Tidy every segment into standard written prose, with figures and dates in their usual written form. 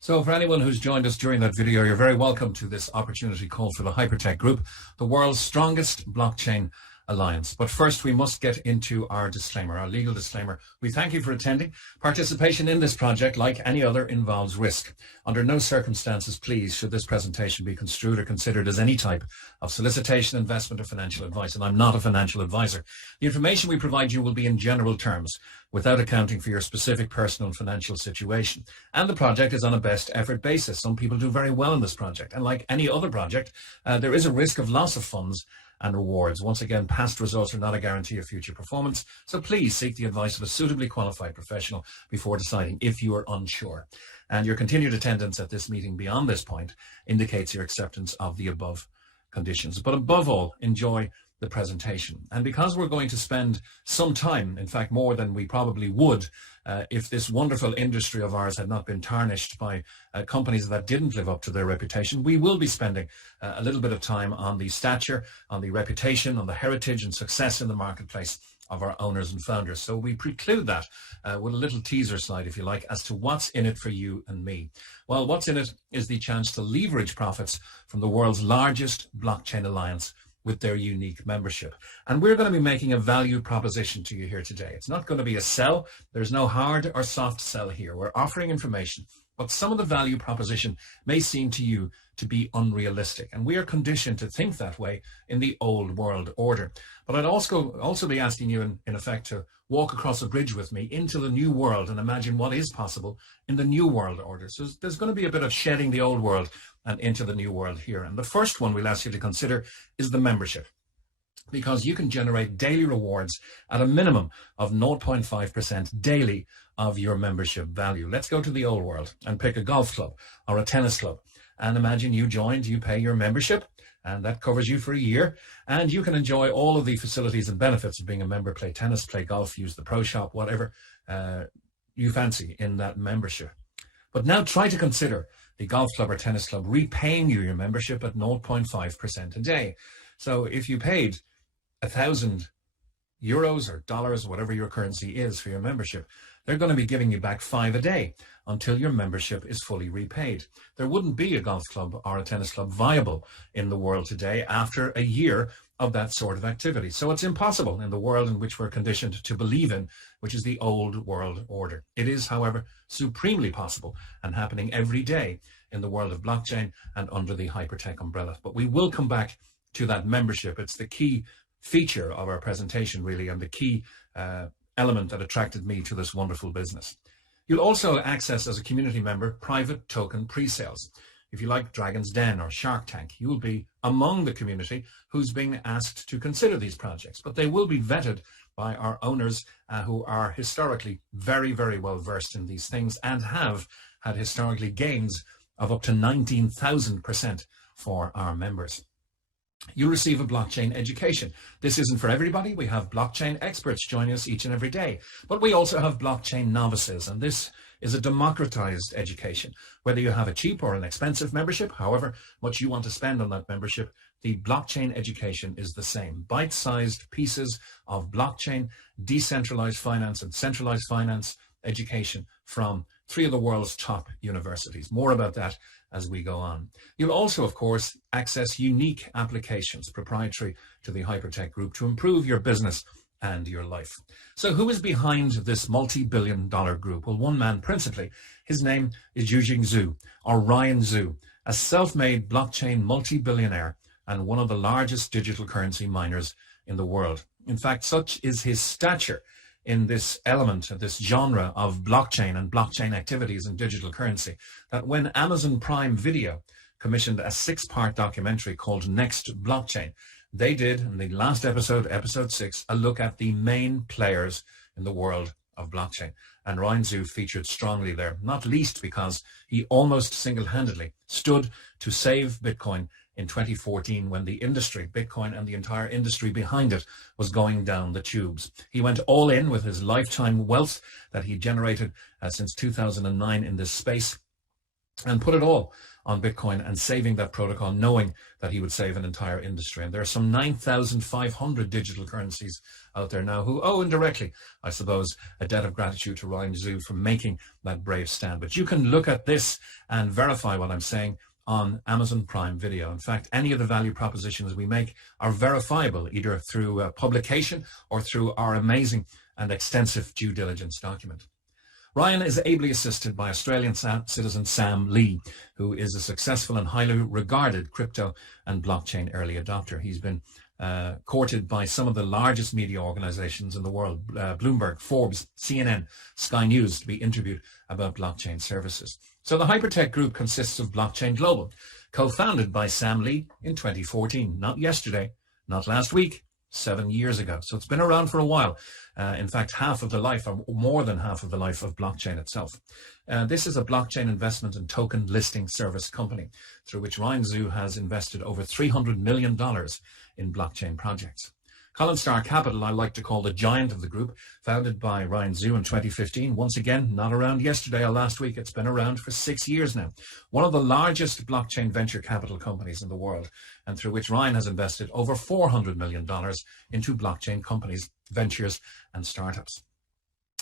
So for anyone who's joined us during that video, you're very welcome to this opportunity call for the Hypertech Group, the world's strongest blockchain alliance. But first, we must get into our disclaimer, our legal disclaimer. We thank you for attending. Participation in this project, like any other, involves risk. Under no circumstances, please, should this presentation be construed or considered as any type of solicitation, investment, or financial advice. And I'm not a financial advisor. The information we provide you will be in general terms, without accounting for your specific personal and financial situation. And the project is on a best effort basis. Some people do very well in this project. And like any other project, there is a risk of loss of funds and rewards. Once again, past results are not a guarantee of future performance. So please seek the advice of a suitably qualified professional before deciding if you are unsure. And your continued attendance at this meeting beyond this point indicates your acceptance of the above conditions. But above all, enjoy the presentation. And because we're going to spend some time, in fact more than we probably would if this wonderful industry of ours had not been tarnished by companies that didn't live up to their reputation, we will be spending a little bit of time on the stature, on the reputation, on the heritage and success in the marketplace of our owners and founders. So we preclude that with a little teaser slide, if you like, as to what's in it for you and me. Well, what's in it is the chance to leverage profits from the world's largest blockchain alliance with their unique membership. And we're going to be making a value proposition to you here today. It's not going to be a sell. There's no hard or soft sell here. We're offering information, but some of the value proposition may seem to you to be unrealistic. And we are conditioned to think that way in the old world order. But I'd also be asking you, in effect, to walk across a bridge with me into the new world and imagine what is possible in the new world order. So there's going to be a bit of shedding the old world and into the new world here. And the first one we'll ask you to consider is the membership, because you can generate daily rewards at a minimum of 0.5% daily of your membership value. Let's go to the old world and pick a golf club or a tennis club. And imagine you joined, you pay your membership, and that covers you for a year. And you can enjoy all of the facilities and benefits of being a member, play tennis, play golf, use the pro shop, whatever you fancy in that membership. But now try to consider the golf club or tennis club repaying you your membership at 0.5% a day. So if you paid 1,000 euros or dollars, whatever your currency is for your membership, they're going to be giving you back 5 a day until your membership is fully repaid. There wouldn't be a golf club or a tennis club viable in the world today after a year of that sort of activity. So it's impossible in the world in which we're conditioned to believe in, which is the old world order. It is, however, supremely possible and happening every day in the world of blockchain and under the Hypertech umbrella. But we will come back to that membership. It's the key feature of our presentation, really, and the key element that attracted me to this wonderful business. You'll also access, as a community member, private token pre-sales. If you like Dragon's Den or Shark Tank, you'll be among the community who's being asked to consider these projects, but they will be vetted by our owners who are historically very, very well versed in these things and have had historically gains of up to 19,000% for our members. You receive a blockchain education. This isn't for everybody. We have blockchain experts joining us each and every day, but we also have blockchain novices, and this is a democratized education. Whether you have a cheap or an expensive membership, however much you want to spend on that membership, the blockchain education is the same. Bite-sized pieces of blockchain, decentralized finance and centralized finance education from 3 of the world's top universities. More about that as we go on. You'll also, of course, access unique applications proprietary to the Hypertech Group to improve your business and your life. So who is behind this multi-billion-dollar group? Well, one man principally. His name is Yujing Zhu, or Ryan Zhu, a self-made blockchain multi-billionaire and one of the largest digital currency miners in the world. In fact, such is his stature in this element, this genre of blockchain and blockchain activities and digital currency, that when Amazon Prime Video commissioned a 6-part documentary called Next Blockchain, they did, in the last episode, episode 6, a look at the main players in the world of blockchain. And Ryan Zhu featured strongly there, not least because he almost single-handedly stood to save Bitcoin in 2014 when the industry, Bitcoin and the entire industry behind it, was going down the tubes. He went all in with his lifetime wealth that he generated since 2009 in this space and put it all on Bitcoin and saving that protocol, knowing that he would save an entire industry. And there are some 9,500 digital currencies out there now who owe indirectly, I suppose, a debt of gratitude to Ryan Zhu for making that brave stand. But you can look at this and verify what I'm saying on Amazon Prime Video. In fact, any of the value propositions we make are verifiable either through publication or through our amazing and extensive due diligence document. Ryan is ably assisted by Australian citizen Sam Lee, who is a successful and highly regarded crypto and blockchain early adopter. He's been courted by some of the largest media organizations in the world, Bloomberg, Forbes, CNN, Sky News, to be interviewed about blockchain services. So the HyperTech Group consists of Blockchain Global, co-founded by Sam Lee in 2014, not yesterday, not last week, 7 years ago. So it's been around for a while. In fact, half of the life, or more than half of the life of blockchain itself. This is a blockchain investment and token listing service company through which Ryan Zhu has invested over $300 million in blockchain projects. Colin Star Capital, I like to call the giant of the group, founded by Ryan Zhu in 2015. Once again, not around yesterday or last week. It's been around for 6 years now. One of the largest blockchain venture capital companies in the world, and through which Ryan has invested over $400 million into blockchain companies, ventures, and startups.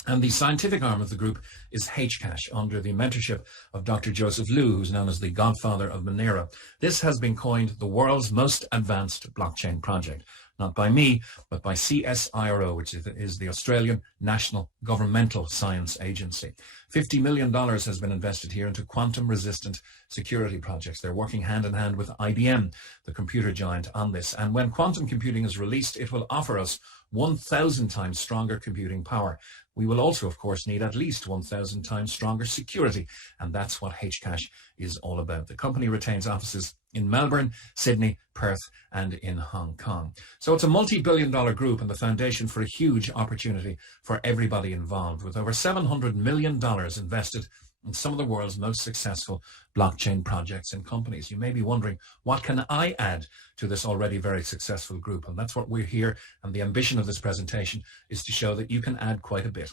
And the scientific arm of the group is Hcash, under the mentorship of Dr. Joseph Liu, who's known as the godfather of Monero. This has been coined the world's most advanced blockchain project. Not by me, but by CSIRO, which is the Australian National Governmental Science Agency. $50 million has been invested here into quantum-resistant security projects. They're working hand in hand with IBM, the computer giant, on this. And when quantum computing is released, it will offer us 1,000 times stronger computing power. We will also, of course, need at least 1,000 times stronger security. And that's what Hcash is all about. The company retains offices in Melbourne, Sydney, Perth, and in Hong Kong. So it's a multi-billion-dollar group and the foundation for a huge opportunity for everybody involved, with over $700 million invested in some of the world's most successful blockchain projects and companies. You may be wondering, what can I add to this already very successful group? And that's what we're here. And the ambition of this presentation is to show that you can add quite a bit.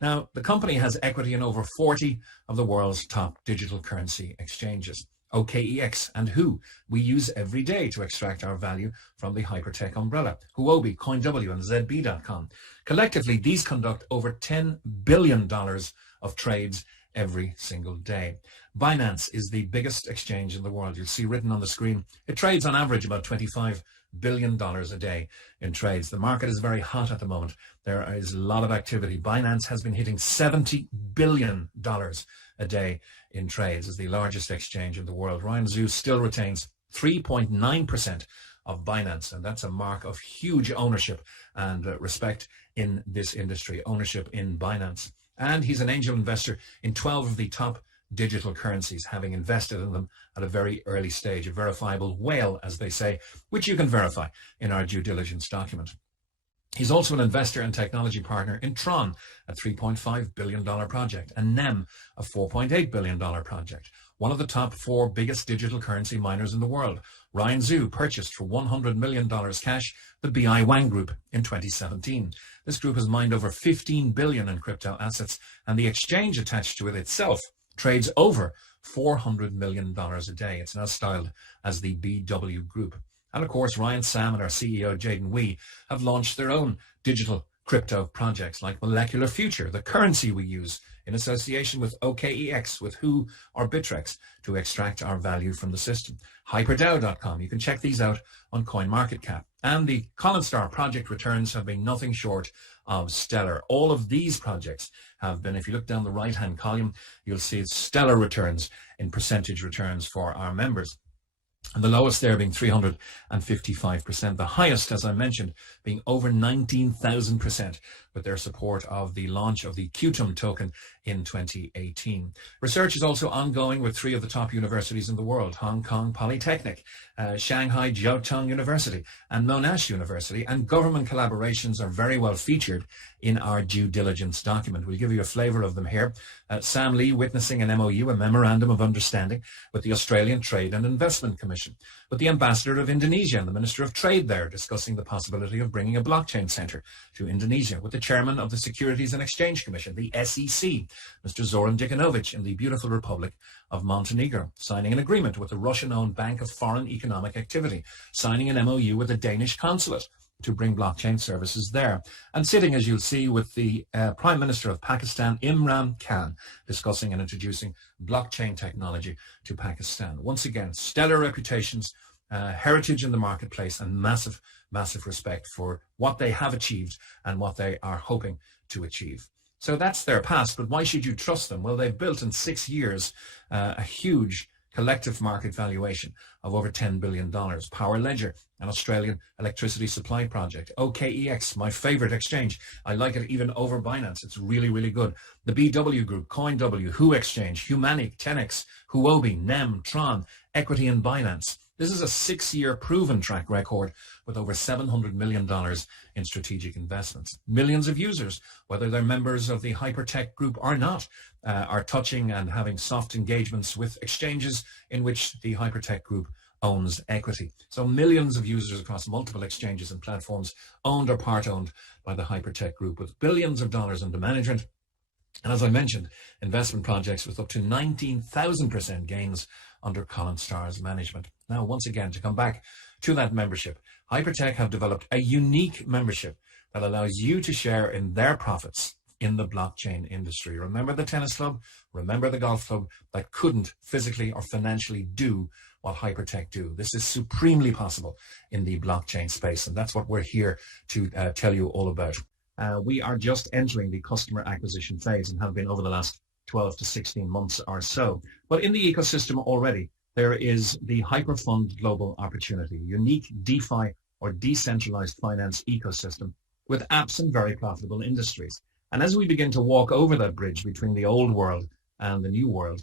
Now, the company has equity in over 40 of the world's top digital currency exchanges. OKEX and Who we use every day to extract our value from the hypertech umbrella. Huobi, CoinW, and ZB.com. Collectively, these conduct over $10 billion of trades every single day. Binance is the biggest exchange in the world. You'll see written on the screen, it trades on average about $25 billion a day in trades. The market is very hot at the moment. There is a lot of activity. Binance has been hitting $70 billion a day in trades as the largest exchange in the world. Ryan Zhu still retains 3.9% of Binance, and that's a mark of huge ownership and respect in this industry, ownership in Binance. And he's an angel investor in 12 of the top digital currencies, having invested in them at a very early stage, a verifiable whale, as they say, which you can verify in our due diligence document. He's also an investor and technology partner in Tron, a $3.5 billion project, and NEM, a $4.8 billion project, one of the top 4 biggest digital currency miners in the world. Ryan Zhu purchased for $100 million cash the BI Wang Group in 2017. This group has mined over 15 billion in crypto assets, and the exchange attached to it itself trades over $400 million a day. It's now styled as the BW Group. And of course, Ryan Sam and our CEO, Jaden Wee, have launched their own digital crypto projects like Molecular Future, the currency we use in association with OKEX, with Who or Bittrex, to extract our value from the system. HyperDAO.com, you can check these out on CoinMarketCap. And the Colin Star project returns have been nothing short of stellar. All of these projects have been, if you look down the right-hand column, you'll see stellar returns in percentage returns for our members. And the lowest there being 355%. The highest, as I mentioned, being over 19,000% with their support of the launch of the QTUM token in 2018. Research is also ongoing with 3 of the top universities in the world: Hong Kong Polytechnic, Shanghai Jiaotong University, and Monash University. And government collaborations are very well featured in our due diligence document. We'll give you a flavor of them here. Sam Lee witnessing an MOU, a Memorandum of Understanding, with the Australian Trade and Investment Commission, with the Ambassador of Indonesia and the Minister of Trade there discussing the possibility of bringing a blockchain centre to Indonesia, with the Chairman of the Securities and Exchange Commission, the SEC, Mr. Zoran Djikanovic in the beautiful Republic of Montenegro, signing an agreement with the Russian-owned Bank of Foreign Economic Activity, signing an MOU with the Danish Consulate to bring blockchain services there, and sitting, as you'll see, with the Prime Minister of Pakistan, Imran Khan, discussing and introducing blockchain technology to Pakistan. Once again, stellar reputations, heritage in the marketplace, and massive, massive respect for what they have achieved and what they are hoping to achieve. So that's their past, but why should you trust them? Well, they've built in 6 years a huge collective market valuation of over $10 billion. Power Ledger, an Australian electricity supply project. OKEX, my favorite exchange. I like it even over Binance. It's really, really good. The BW Group, CoinW, Who Exchange, Humanic, Tenex, Huobi, NEM, Tron, Equity and Binance. This is a 6-year proven track record with over $700 million in strategic investments. Millions of users, whether they're members of the HyperTech group or not, are touching and having soft engagements with exchanges in which the HyperTech group owns equity. So millions of users across multiple exchanges and platforms owned or part-owned by the HyperTech group, with billions of dollars under management. And as I mentioned, investment projects with up to 19,000% gains under Colin Starr's management. Now, once again, to come back to that membership, HyperTech have developed a unique membership that allows you to share in their profits in the blockchain industry. Remember the tennis club? Remember the golf club that couldn't physically or financially do what HyperTech do? This is supremely possible in the blockchain space, and that's what we're here to tell you all about. We are just entering the customer acquisition phase and have been over the last 12 to 16 months or so. But in the ecosystem already, there is the HyperFund Global Opportunity, unique DeFi or decentralized finance ecosystem with apps in very profitable industries. And as we begin to walk over that bridge between the old world and the new world,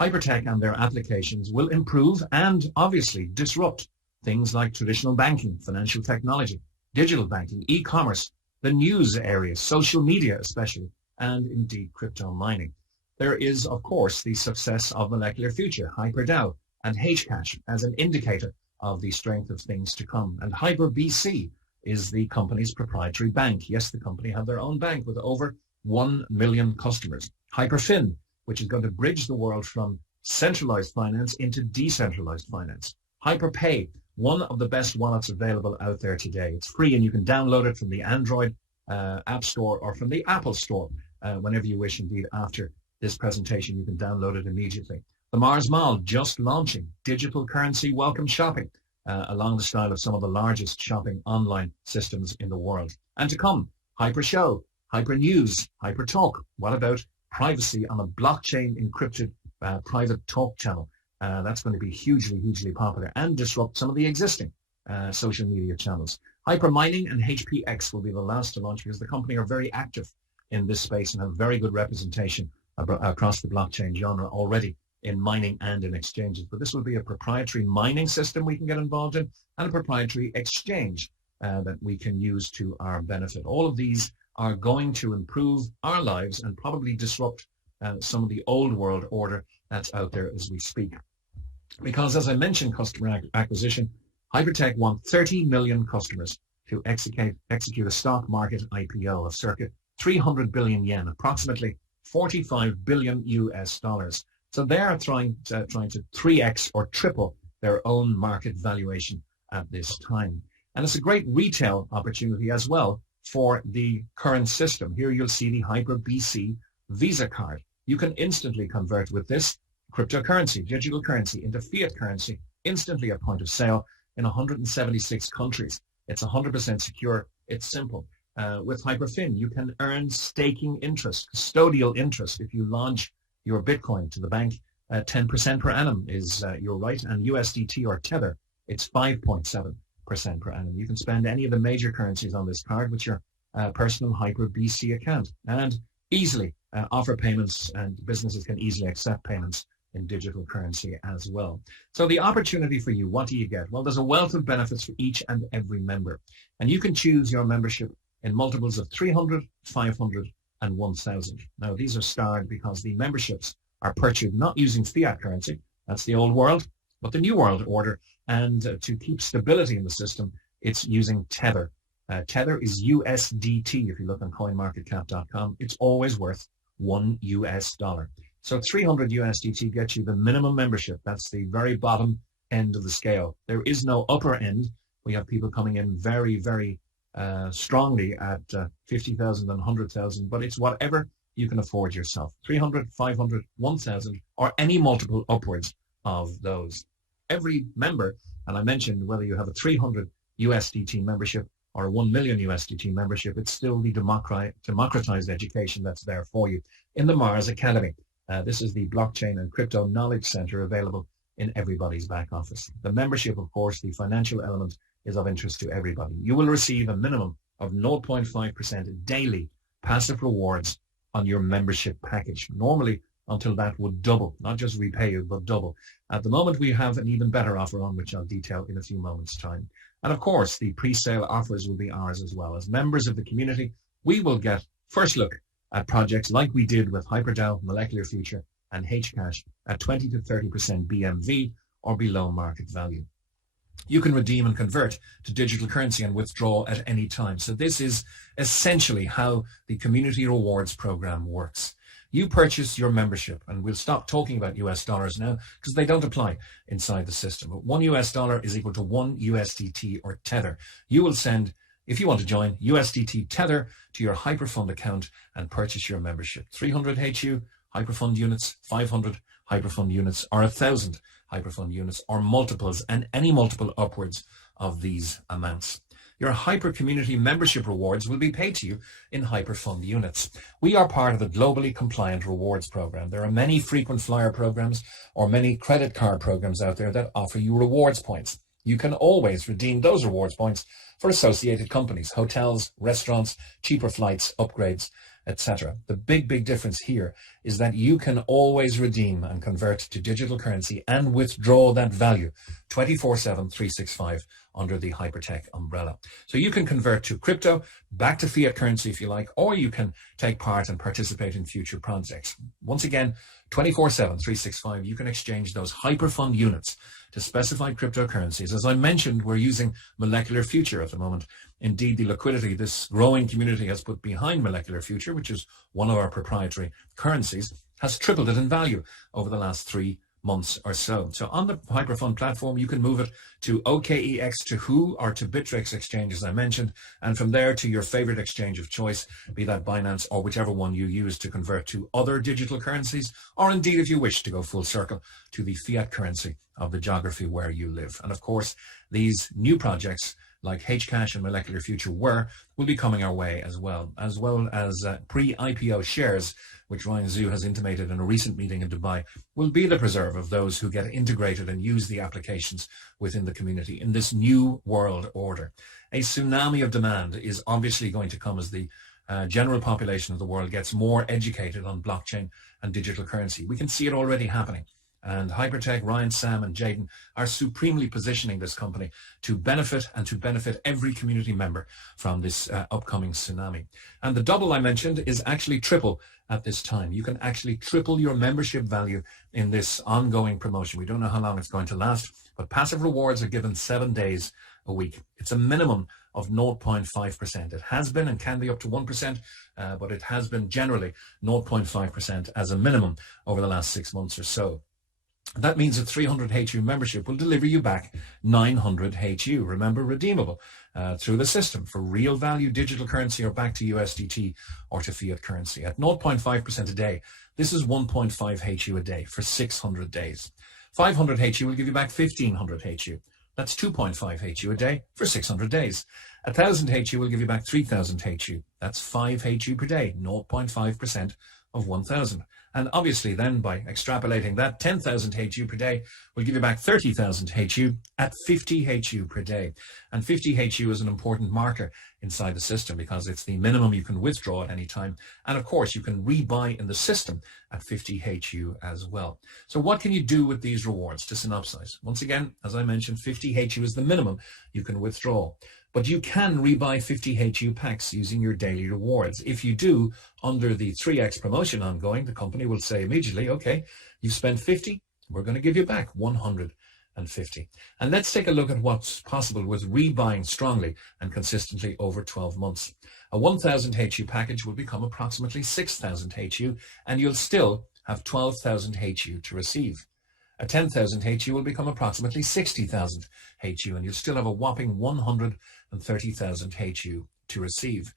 HyperTech and their applications will improve and obviously disrupt things like traditional banking, financial technology, digital banking, e-commerce, the news area, social media especially, and indeed crypto mining. There is, of course, the success of Molecular Future, HyperDAO, and Hcash as an indicator of the strength of things to come. And HyperBC is the company's proprietary bank. Yes, the company have their own bank with over 1 million customers. HyperFin, which is going to bridge the world from centralized finance into decentralized finance. HyperPay, one of the best wallets available out there today. It's free and you can download it from the Android App Store or from the Apple Store whenever you wish. Indeed, after this presentation, you can download it immediately. The Mars Mall just launching digital currency welcome shopping along the style of some of the largest shopping online systems in the world. And to come, Hyper Show, Hyper News, Hyper Talk. What about privacy on a blockchain encrypted private talk channel? That's going to be hugely, hugely popular and disrupt some of the existing social media channels. Hyper Mining and HPX will be the last to launch because the company are very active in this space and have very good representation across the blockchain genre already in mining and in exchanges. But this will be a proprietary mining system we can get involved in and a proprietary exchange that we can use to our benefit. All of these are going to improve our lives and probably disrupt some of the old world order that's out there as we speak. Because as I mentioned, customer acquisition, HyperTech want 30 million customers to execute a stock market IPO of circa 300 billion yen, approximately 45 billion US dollars. So they are trying to 3x or triple their own market valuation at this time. And it's a great retail opportunity as well for the current system. Here you'll see the HyperBC Visa card. You can instantly convert with this cryptocurrency, digital currency, into fiat currency instantly at point of sale in 176 countries. It's 100% secure. It's simple. With HyperFin, you can earn staking interest, custodial interest if you launch your Bitcoin to the bank. 10% per annum is your right, and USDT or Tether, it's 5.7% per annum. You can spend any of the major currencies on this card with your personal HyperBC account and easily offer payments, and businesses can easily accept payments in digital currency as well. So the opportunity for you, what do you get? Well, there's a wealth of benefits for each and every member, and you can choose your membership in multiples of 300, 500, and 1,000. Now, these are starred because the memberships are purchased not using fiat currency, that's the old world, but the new world order. And to keep stability in the system, it's using Tether. Tether is USDT. If you look on coinmarketcap.com, it's always worth $1. So 300 USDT gets you the minimum membership. That's the very bottom end of the scale. There is no upper end. We have people coming in very, very strongly at 50,000 and 100,000, but it's whatever you can afford yourself. 300, 500, 1,000, or any multiple upwards of those. Every member, and I mentioned whether you have a 300 USDT membership or a 1 million USDT membership, it's still the democratized education that's there for you in the Mars Academy. This is the Blockchain and Crypto Knowledge Center available in everybody's back office. The membership, of course, the financial element is of interest to everybody. You will receive a minimum of 0.5% daily passive rewards on your membership package. Normally, until that would double, not just repay you, but double. At the moment, we have an even better offer on, which I'll detail in a few moments' time. And of course, the pre-sale offers will be ours as well. As members of the community, we will get first look at projects like we did with HyperDAO, Molecular Future, and Hcash at 20 to 30% BMV or below market value. You can redeem and convert to digital currency and withdraw at any time. So this is essentially how the Community Rewards Program works. You purchase your membership, and we'll stop talking about US dollars now because they don't apply inside the system. But $1 US is equal to 1 USDT or Tether. You will send, if you want to join, USDT Tether to your HyperFund account and purchase your membership. 300 HU HyperFund units, 500 HyperFund units, or 1,000 HyperFund units, or multiples, and any multiple upwards of these amounts. Your Hyper Community membership rewards will be paid to you in HyperFund units. We are part of a globally compliant rewards program. There are many frequent flyer programs or many credit card programs out there that offer you rewards points. You can always redeem those rewards points for associated companies, hotels, restaurants, cheaper flights, upgrades, etc. The big difference here is that you can always redeem and convert to digital currency and withdraw that value 24/7, 365 under the Hypertech umbrella. So you can convert to crypto, back to fiat currency if you like, or you can take part and participate in future projects. Once again, 24/7, 365, you can exchange those HyperFund units to specified cryptocurrencies. As I mentioned, we're using Molecular Future at the moment. Indeed, the liquidity this growing community has put behind Molecular Future, which is one of our proprietary currencies, has tripled it in value over the last 3 months or so. So on the HyperFund platform, you can move it to OKEX, to Who, or to Bittrex exchange, as I mentioned, and from there to your favorite exchange of choice, be that Binance or whichever one you use to convert to other digital currencies, or indeed, if you wish to go full circle, to the fiat currency of the geography where you live. And of course, these new projects like Hcash and Molecular Future will be coming our way as well as pre-IPO shares, which Ryan Zhu has intimated in a recent meeting in Dubai, will be the preserve of those who get integrated and use the applications within the community in this new world order. A tsunami of demand is obviously going to come as the general population of the world gets more educated on blockchain and digital currency. We can see it already happening. And Hypertech, Ryan, Sam, and Jaden are supremely positioning this company to benefit every community member from this upcoming tsunami. And the double I mentioned is actually triple at this time. You can actually triple your membership value in this ongoing promotion. We don't know how long it's going to last, but passive rewards are given 7 days a week. It's a minimum of 0.5%. It has been and can be up to 1%, but it has been generally 0.5% as a minimum over the last 6 months or so. That means a 300 HU membership will deliver you back 900 HU. Remember, redeemable through the system for real value digital currency or back to USDT or to fiat currency. At 0.5% a day, this is 1.5 HU a day for 600 days. 500 HU will give you back 1,500 HU. That's 2.5 HU a day for 600 days. 1,000 HU will give you back 3,000 HU. That's 5 HU per day, 0.5% of 1,000. And obviously then by extrapolating that, 10,000 HU per day will give you back 30,000 HU at 50 HU per day. And 50 HU is an important marker inside the system because it's the minimum you can withdraw at any time. And of course, you can rebuy in the system at 50 HU as well. So what can you do with these rewards? To synopsize, once again, as I mentioned, 50 HU is the minimum you can withdraw. But you can rebuy 50 HU packs using your daily rewards. If you do, under the 3x promotion ongoing, the company will say immediately, okay, you've spent 50, we're going to give you back 150. And let's take a look at what's possible with rebuying strongly and consistently over 12 months. A 1,000 HU package will become approximately 6,000 HU, and you'll still have 12,000 HU to receive. A 10,000 HU will become approximately 60,000 HU, and you'll still have a whopping 130,000 HU to receive.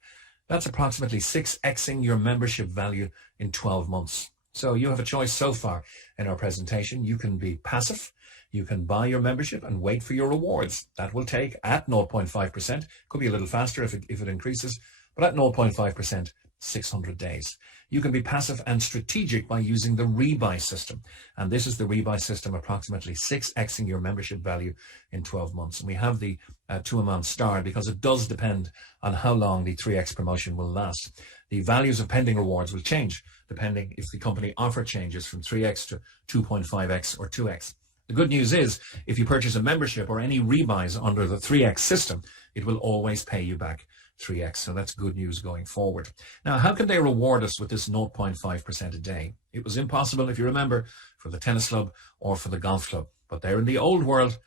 That's approximately 6xing your membership value in 12 months. So you have a choice so far in our presentation. You can be passive. You can buy your membership and wait for your rewards. That will take at 0.5%. Could be a little faster if it increases, but at 0.5%, 600 days. You can be passive and strategic by using the rebuy system. And this is the rebuy system, approximately 6xing your membership value in 12 months. And we have the 2-amount star because it does depend on how long the 3x promotion will last. The values of pending rewards will change depending if the company offer changes from 3x to 2.5x or 2x. The good news is, if you purchase a membership or any rebuys under the 3x system, it will always pay you back 3x. So that's good news going forward. Now, how can they reward us with this 0.5% a day? It was impossible, if you remember, for the tennis club or for the golf club. But they're in the old world,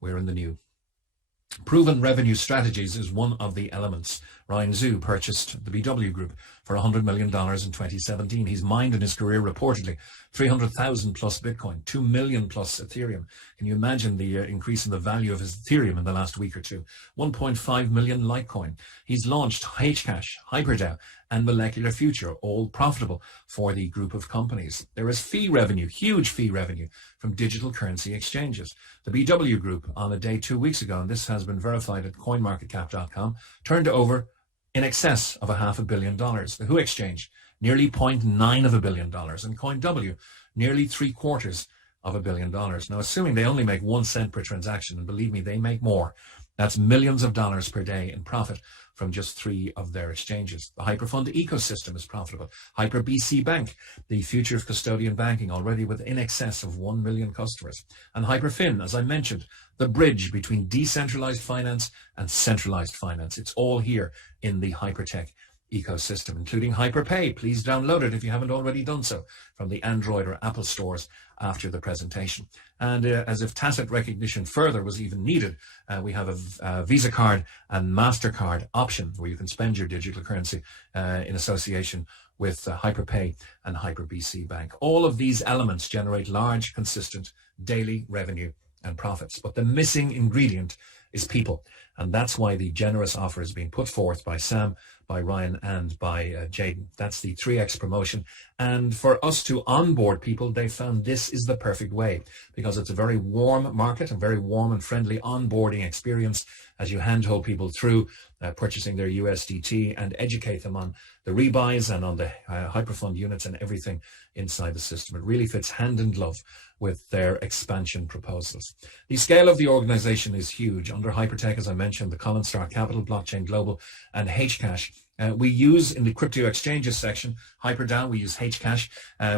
we're in the new. Proven revenue strategies is one of the elements. Ryan Zhu purchased the BW Group for $100 million in 2017. He's mined in his career reportedly 300,000 plus Bitcoin, 2 million plus Ethereum. Can you imagine the increase in the value of his Ethereum in the last week or two? 1.5 million Litecoin. He's launched Hcash, HyperDAO, and Molecular Future, all profitable for the group of companies. There is fee revenue, huge fee revenue from digital currency exchanges. The BW Group, on a day 2 weeks ago, and this has been verified at coinmarketcap.com, turned over in excess of $500 million. The Who Exchange, nearly $0.9 billion, and CoinW, nearly $750 million. Now, assuming they only make 1 cent per transaction, and believe me, they make more, that's millions of dollars per day in profit from just 3 of their exchanges. The HyperFund ecosystem is profitable. HyperBC Bank, the future of custodian banking, already with in excess of 1 million customers. And HyperFin, as I mentioned, the bridge between decentralized finance and centralized finance. It's all here in the Hypertech ecosystem, including HyperPay. Please download it if you haven't already done so from the Android or Apple stores after the presentation. And as if tacit recognition further was even needed, we have a Visa card and MasterCard option where you can spend your digital currency in association with HyperPay and HyperBC Bank. All of these elements generate large, consistent daily revenue and profits. But the missing ingredient is people. And that's why the generous offer is being put forth by Sam, by Ryan, and by Jaden. That's the 3x promotion. And for us to onboard people, they found this is the perfect way because it's a very warm market, a very warm and friendly onboarding experience as you handhold people through purchasing their USDT and educate them on the rebuys and on the HyperFund units and everything inside the system. It really fits hand in glove with their expansion proposals. The scale of the organization is huge. Under Hypertech, as I mentioned, the Common Star Capital, Blockchain Global, and Hcash. We use in the crypto exchanges section, HyperDAO, we use Hcash,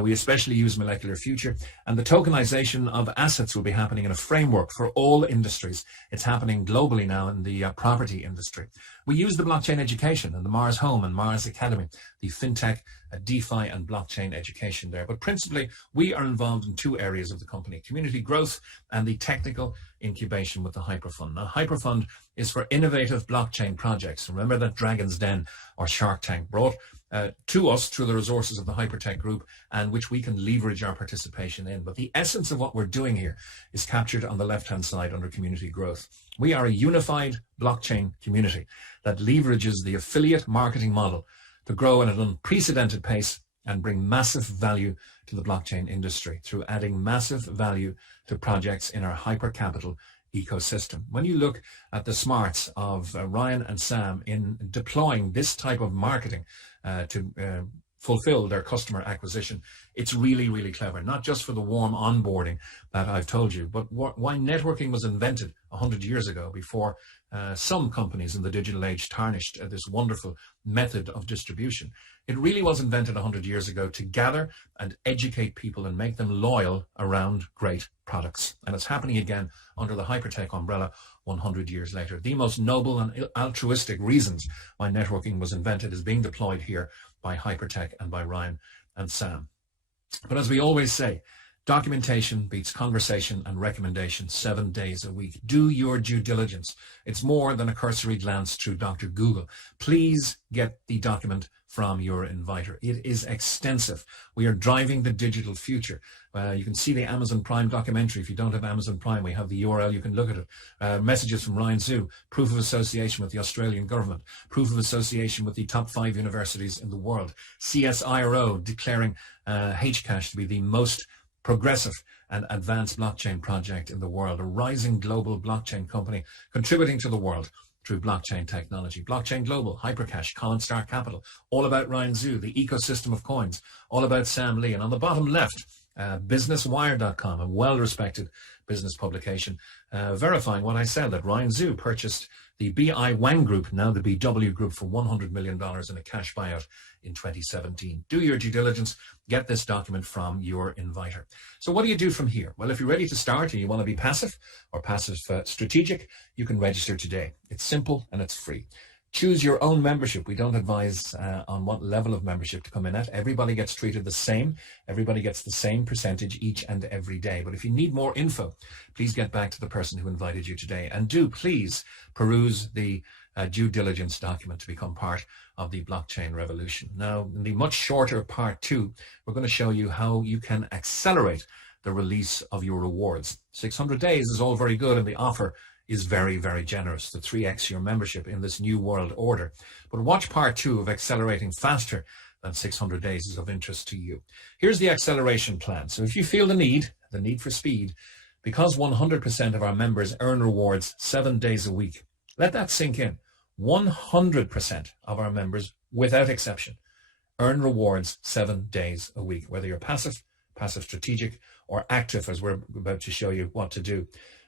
we especially use Molecular Future, and the tokenization of assets will be happening in a framework for all industries. It's happening globally now in the property industry. We use the blockchain education and the Mars Home and Mars Academy, the fintech, DeFi and blockchain education there. But principally, we are involved in 2 areas of the company, community growth and the technical incubation with the HyperFund. Now, HyperFund is for innovative blockchain projects. Remember that Dragon's Den or Shark Tank brought to us through the resources of the Hypertech Group, and which we can leverage our participation in. But the essence of what we're doing here is captured on the left-hand side under community growth. We are a unified blockchain community that leverages the affiliate marketing model to grow at an unprecedented pace and bring massive value to the blockchain industry through adding massive value to projects in our hyper capital ecosystem. When you look at the smarts of Ryan and Sam in deploying this type of marketing to fulfill their customer acquisition. It's really, really clever, not just for the warm onboarding that I've told you, but why networking was invented 100 years ago before some companies in the digital age tarnished this wonderful method of distribution. It really was invented 100 years ago to gather and educate people and make them loyal around great products. And it's happening again under the Hypertech umbrella 100 years later. The most noble and altruistic reasons why networking was invented is being deployed here by Hypertech and by Ryan and Sam. But as we always say, documentation beats conversation and recommendation 7 days a week. Do your due diligence. It's more than a cursory glance through Dr. Google. Please get the document from your inviter. It is extensive. We are driving the digital future. You can see the Amazon Prime documentary. If you don't have Amazon Prime, we have the URL. You can look at it. Messages from Ryan Zhu, proof of association with the Australian government, proof of association with the top 5 universities in the world, CSIRO declaring Hcash to be the most progressive and advanced blockchain project in the world, a rising global blockchain company contributing to the world through blockchain technology. Blockchain Global, Hypercash, Colin Star Capital, all about Ryan Zhu, the ecosystem of coins, all about Sam Lee. And on the bottom left, businesswire.com, a well-respected business publication, verifying what I said, that Ryan Zhu purchased the BI Wang Group, now the BW Group, for $100 million in a cash buyout in 2017. Do your due diligence. Get this document from your inviter. So what do you do from here? Well, if you're ready to start and you want to be passive or passive strategic, you can register today. It's simple and it's free. Choose your own membership. We don't advise on what level of membership to come in at. Everybody gets treated the same. Everybody gets the same percentage each and every day. But if you need more info, please get back to the person who invited you today. And do please peruse the due diligence document to become part of the blockchain revolution. Now, in the much shorter part 2, we're going to show you how you can accelerate the release of your rewards. 600 days is all very good, and the offer is very, very generous, to 3x your membership in this new world order. But watch part 2 of accelerating faster than 600 days is of interest to you. Here's the acceleration plan. So if you feel the need for speed, because 100% of our members earn rewards 7 days a week, let that sink in. 100% of our members, without exception, earn rewards 7 days a week, whether you're passive strategic, or active, as we're about to show you what to do.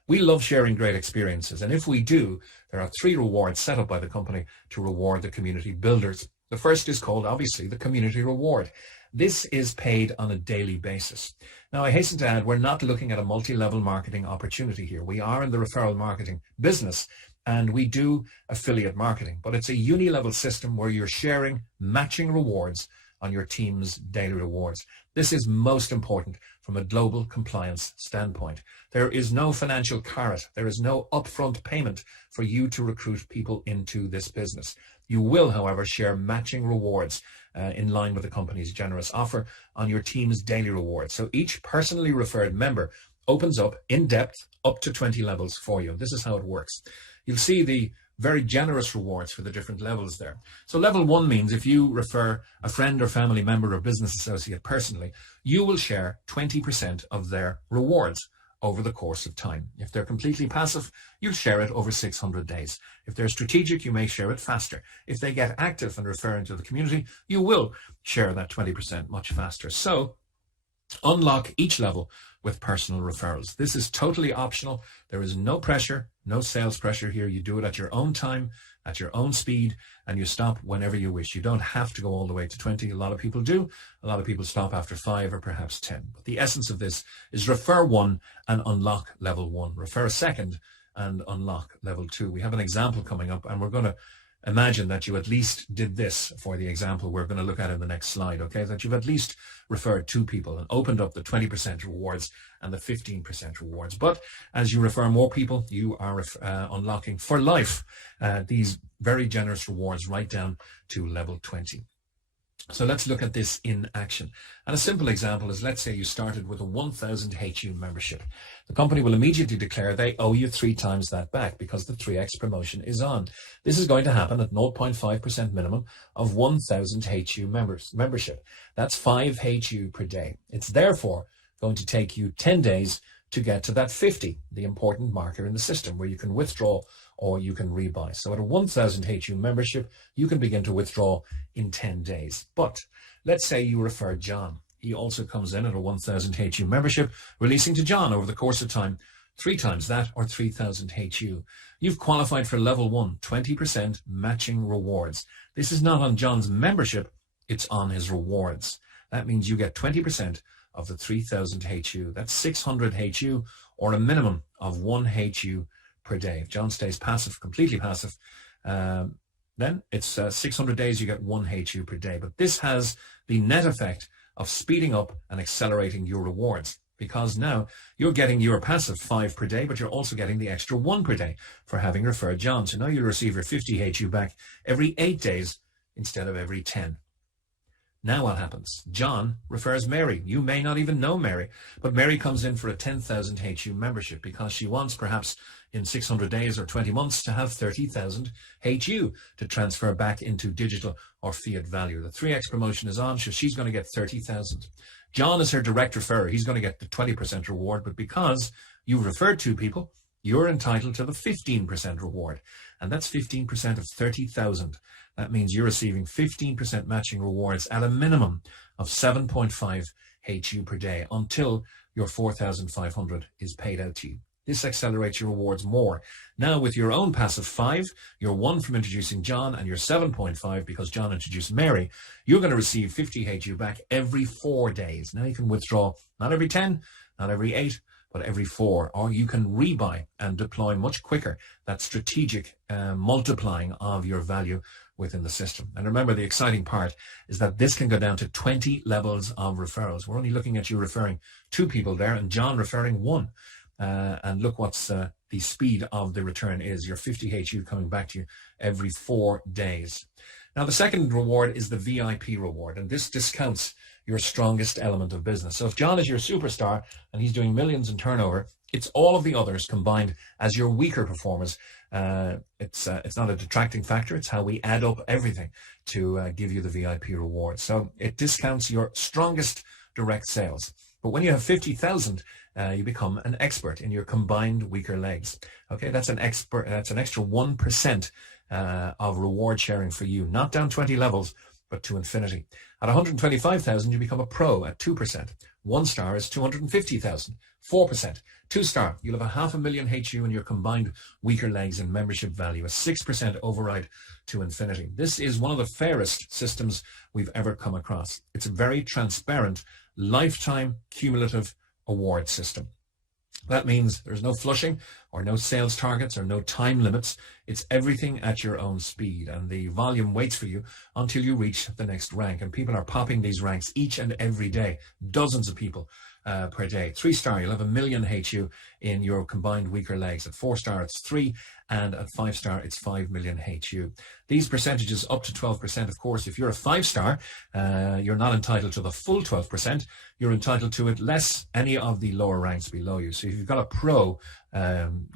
We love sharing great experiences, and if we do, there are 3 rewards set up by the company to reward the community builders. The first is called, obviously, the community reward. This is paid on a daily basis. Now, I hasten to add, we're not looking at a multi-level marketing opportunity here. We are in the referral marketing business, and we do affiliate marketing, but it's a uni-level system where you're sharing matching rewards on your team's daily rewards. This is most important from a global compliance standpoint. There is no financial carrot. There is no upfront payment for you to recruit people into this business. You will, however, share matching rewards in line with the company's generous offer on your team's daily rewards. So each personally referred member opens up in depth up to 20 levels for you. This is how it works. You'll see the very generous rewards for the different levels there. So level 1 means if you refer a friend or family member or business associate personally, you will share 20% of their rewards over the course of time. If they're completely passive, you'll share it over 600 days. If they're strategic, you may share it faster. If they get active and refer into the community, you will share that 20% much faster. So unlock each level with personal referrals. This is totally optional. There is no pressure, no sales pressure here. You do it at your own time, at your own speed, and you stop whenever you wish. You don't have to go all the way to 20. A lot of people do. A lot of people stop after 5 or perhaps 10. But the essence of this is refer 1 and unlock level 1. Refer a second and unlock level 2. We have an example coming up, and we're going to imagine that you at least did this for the example we're going to look at in the next slide, okay? That you've at least referred 2 people and opened up the 20% rewards and the 15% rewards. But as you refer more people, you are unlocking for life these very generous rewards right down to level 20. So let's look at this in action. And a simple example is, let's say you started with a 1,000 HU membership. The company will immediately declare they owe you 3 times that back because the 3x promotion is on. This is going to happen at 0.5% minimum of 1,000 HU membership. That's 5 HU per day. It's therefore going to take you 10 days to get to that 50, the important marker in the system where you can withdraw or you can rebuy. So at a 1,000 HU membership, you can begin to withdraw in 10 days. But let's say you refer John. He also comes in at a 1,000 HU membership, releasing to John over the course of time 3 times that, or 3,000 HU. You've qualified for level 1, 20% matching rewards. This is not on John's membership, it's on his rewards. That means you get 20% of the 3,000 HU. That's 600 HU, or a minimum of 1 HU per day. If John stays passive, completely passive, then it's 600 days, you get 1 HU per day. But this has the net effect of speeding up and accelerating your rewards, because now you're getting your passive 5 per day, but you're also getting the extra 1 per day for having referred John. So now you receive your 50 HU back every 8 days instead of every 10. Now what happens? John refers Mary. You may not even know Mary, but Mary comes in for a 10,000 HU membership because she wants, perhaps in 600 days or 20 months, to have 30,000 HU to transfer back into digital or fiat value. The 3x promotion is on, so she's going to get 30,000. John is her direct referrer. He's going to get the 20% reward, but because you've referred 2 people, you're entitled to the 15% reward, and that's 15% of 30,000. That means you're receiving 15% matching rewards at a minimum of 7.5 HU per day until your 4,500 is paid out to you. This accelerates your rewards more. Now with your own passive 5, your 1 from introducing John, and your 7.5 because John introduced Mary, you're going to receive 50 HU back every 4 days. Now you can withdraw not every 10, not every 8, but every 4, or you can rebuy and deploy much quicker that strategic multiplying of your value within the system. And remember, the exciting part is that this can go down to 20 levels of referrals. We're only looking at you referring 2 people there and John referring 1. And look what's the speed of the return is. Your 50 HU coming back to you every 4 days. Now, the second reward is the VIP reward, and this discounts your strongest element of business. So if John is your superstar and he's doing millions in turnover, it's all of the others combined as your weaker performers. It's not a detracting factor. It's how we add up everything to give you the VIP reward. So it discounts your strongest direct sales. But when you have 50,000, you become an expert in your combined weaker legs. Okay, that's an extra 1% of reward sharing for you, not down 20 levels, but to infinity. At 125,000, you become a pro at 2%. 1 star is 250,000, 4%. 2 star, you'll have a 500,000 HU in your combined weaker legs and membership value, a 6% override to infinity. This is one of the fairest systems we've ever come across. It's a very transparent, lifetime cumulative award system. That means there's no flushing or no sales targets or no time limits. It's everything at your own speed, and the volume waits for you until you reach the next rank. And people are popping these ranks each and every day, dozens of people per day. 3 star, you'll have 1 million HU in your combined weaker legs. At 4 star, it's 3, and at 5 star, it's 5 million HU. These percentages up to 12%, of course. If you're a 5 star, you're not entitled to the full 12%. You're entitled to it less any of the lower ranks below you. So if you've got a pro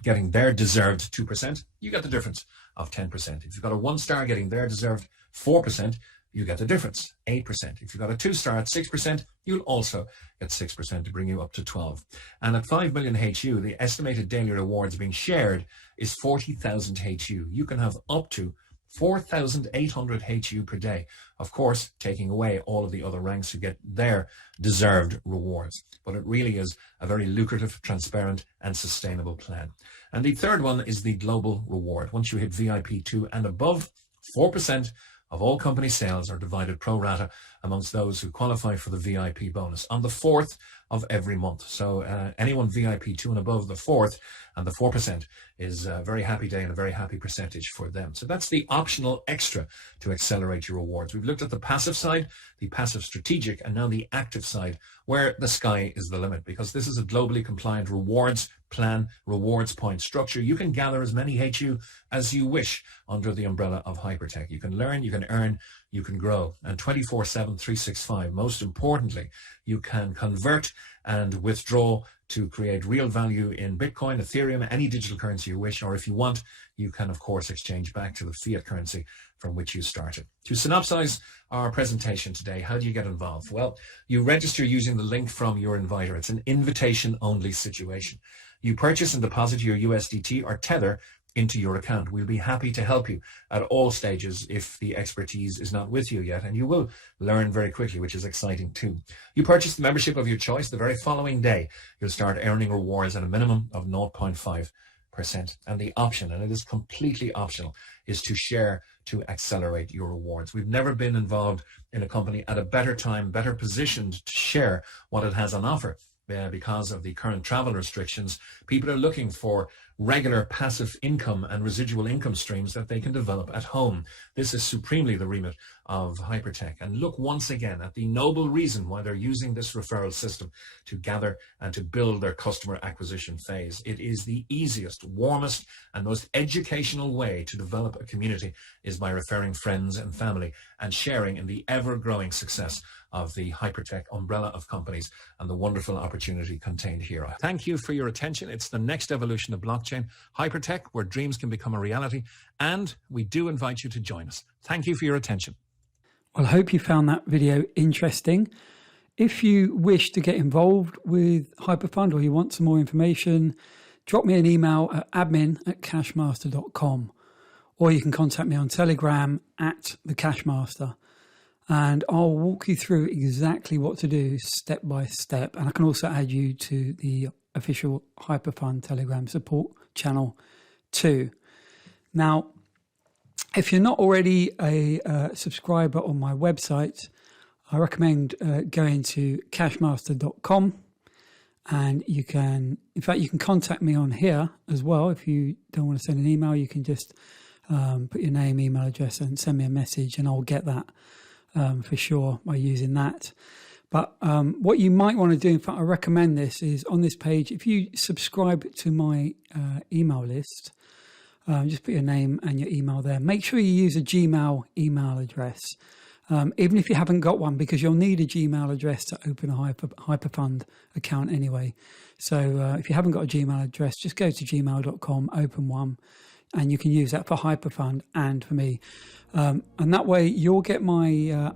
getting their deserved 2%, you get the difference of 10%. If you've got a 1 star getting their deserved 4%, you get the difference, 8%. If you've got a 2 star at 6%, you'll also get 6% to bring you up to 12. And at 5 million HU, the estimated daily rewards being shared is 40,000 HU. You can have up to 4,800 HU per day. Of course, taking away all of the other ranks who get their deserved rewards. But it really is a very lucrative, transparent, and sustainable plan. And the third one is the global reward. Once you hit VIP 2 and above, 4% of all company sales are divided pro rata amongst those who qualify for the VIP bonus on the 4th of every month. So anyone VIP 2 and above the 4th and the 4% is a very happy day and a very happy percentage for them. So that's the optional extra to accelerate your rewards. We've looked at the passive side, the passive strategic, and now the active side, where the sky is the limit, because this is a globally compliant rewards plan, rewards point structure. You can gather as many HU as you wish under the umbrella of Hypertech. You can learn, you can earn, you can grow, and 24/7, 365. Most importantly, you can convert and withdraw to create real value in Bitcoin, Ethereum, any digital currency you wish, or if you want, you can, of course, exchange back to the fiat currency from which you started. To synopsize our presentation today, how do you get involved? Well, you register using the link from your inviter. It's an invitation-only situation. You purchase and deposit your USDT or Tether into your account. We'll be happy to help you at all stages if the expertise is not with you yet, and you will learn very quickly, which is exciting too. You purchase the membership of your choice, the very following day you'll start earning rewards at a minimum of 0.5%. And the option, and it is completely optional, is to share to accelerate your rewards. We've never been involved in a company at a better time, better positioned to share what it has on offer. Because of the current travel restrictions, people are looking for regular passive income and residual income streams that they can develop at home. This is supremely the remit of Hypertech. And look once again at the noble reason why they're using this referral system to gather and to build their customer acquisition phase. It is the easiest, warmest, and most educational way to develop a community is by referring friends and family and sharing in the ever-growing success of the Hypertech umbrella of companies and the wonderful opportunity contained here. Thank you for your attention. It's the next evolution of blockchain, Hypertech, where dreams can become a reality, and we do invite you to join us. Thank you for your attention. Well, I hope you found that video interesting. If you wish to get involved with HyperFund or you want some more information, drop me an email at admin@cashmaster.com, or you can contact me on Telegram @thecashmaster. And I'll walk you through exactly what to do step by step. And I can also add you to the official HyperFund Telegram support channel too. Now, if you're not already a subscriber on my website, I recommend going to cashmaster.com, and you can contact me on here as well. If you don't want to send an email, you can just put your name, email address, and send me a message, and I'll get that for sure by using that. But what you might want to do, in fact, I recommend this, is on this page, if you subscribe to my email list, just put your name and your email there. Make sure you use a Gmail email address, even if you haven't got one, because you'll need a Gmail address to open a HyperFund account anyway. So if you haven't got a Gmail address, just go to gmail.com, open one, and you can use that for HyperFund and for me. And that way you'll get my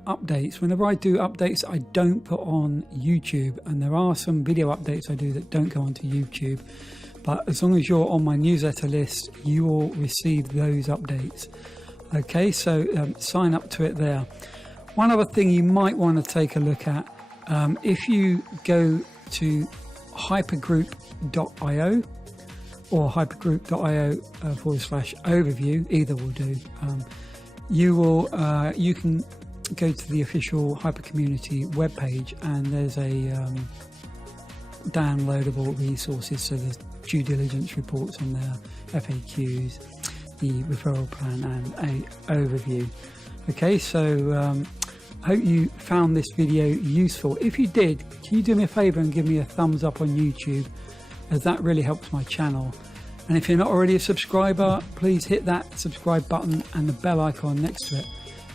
updates. Whenever I do updates, I don't put on YouTube, and there are some video updates I do that don't go onto YouTube. But as long as you're on my newsletter list, you will receive those updates. Okay, so sign up to it there. One other thing you might want to take a look at, if you go to hypergroup.io or hypergroup.io/overview, either will do. You can go to the official Hyper Community webpage, and there's a downloadable resources. So there's due diligence reports on there, FAQs, the referral plan, and a overview. Okay, so I hope you found this video useful. If you did, can you do me a favor and give me a thumbs up on YouTube, as that really helps my channel. And if you're not already a subscriber, please hit that subscribe button and the bell icon next to it,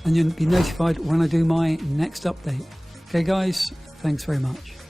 and you'll be notified when I do my next update. Okay guys, thanks very much.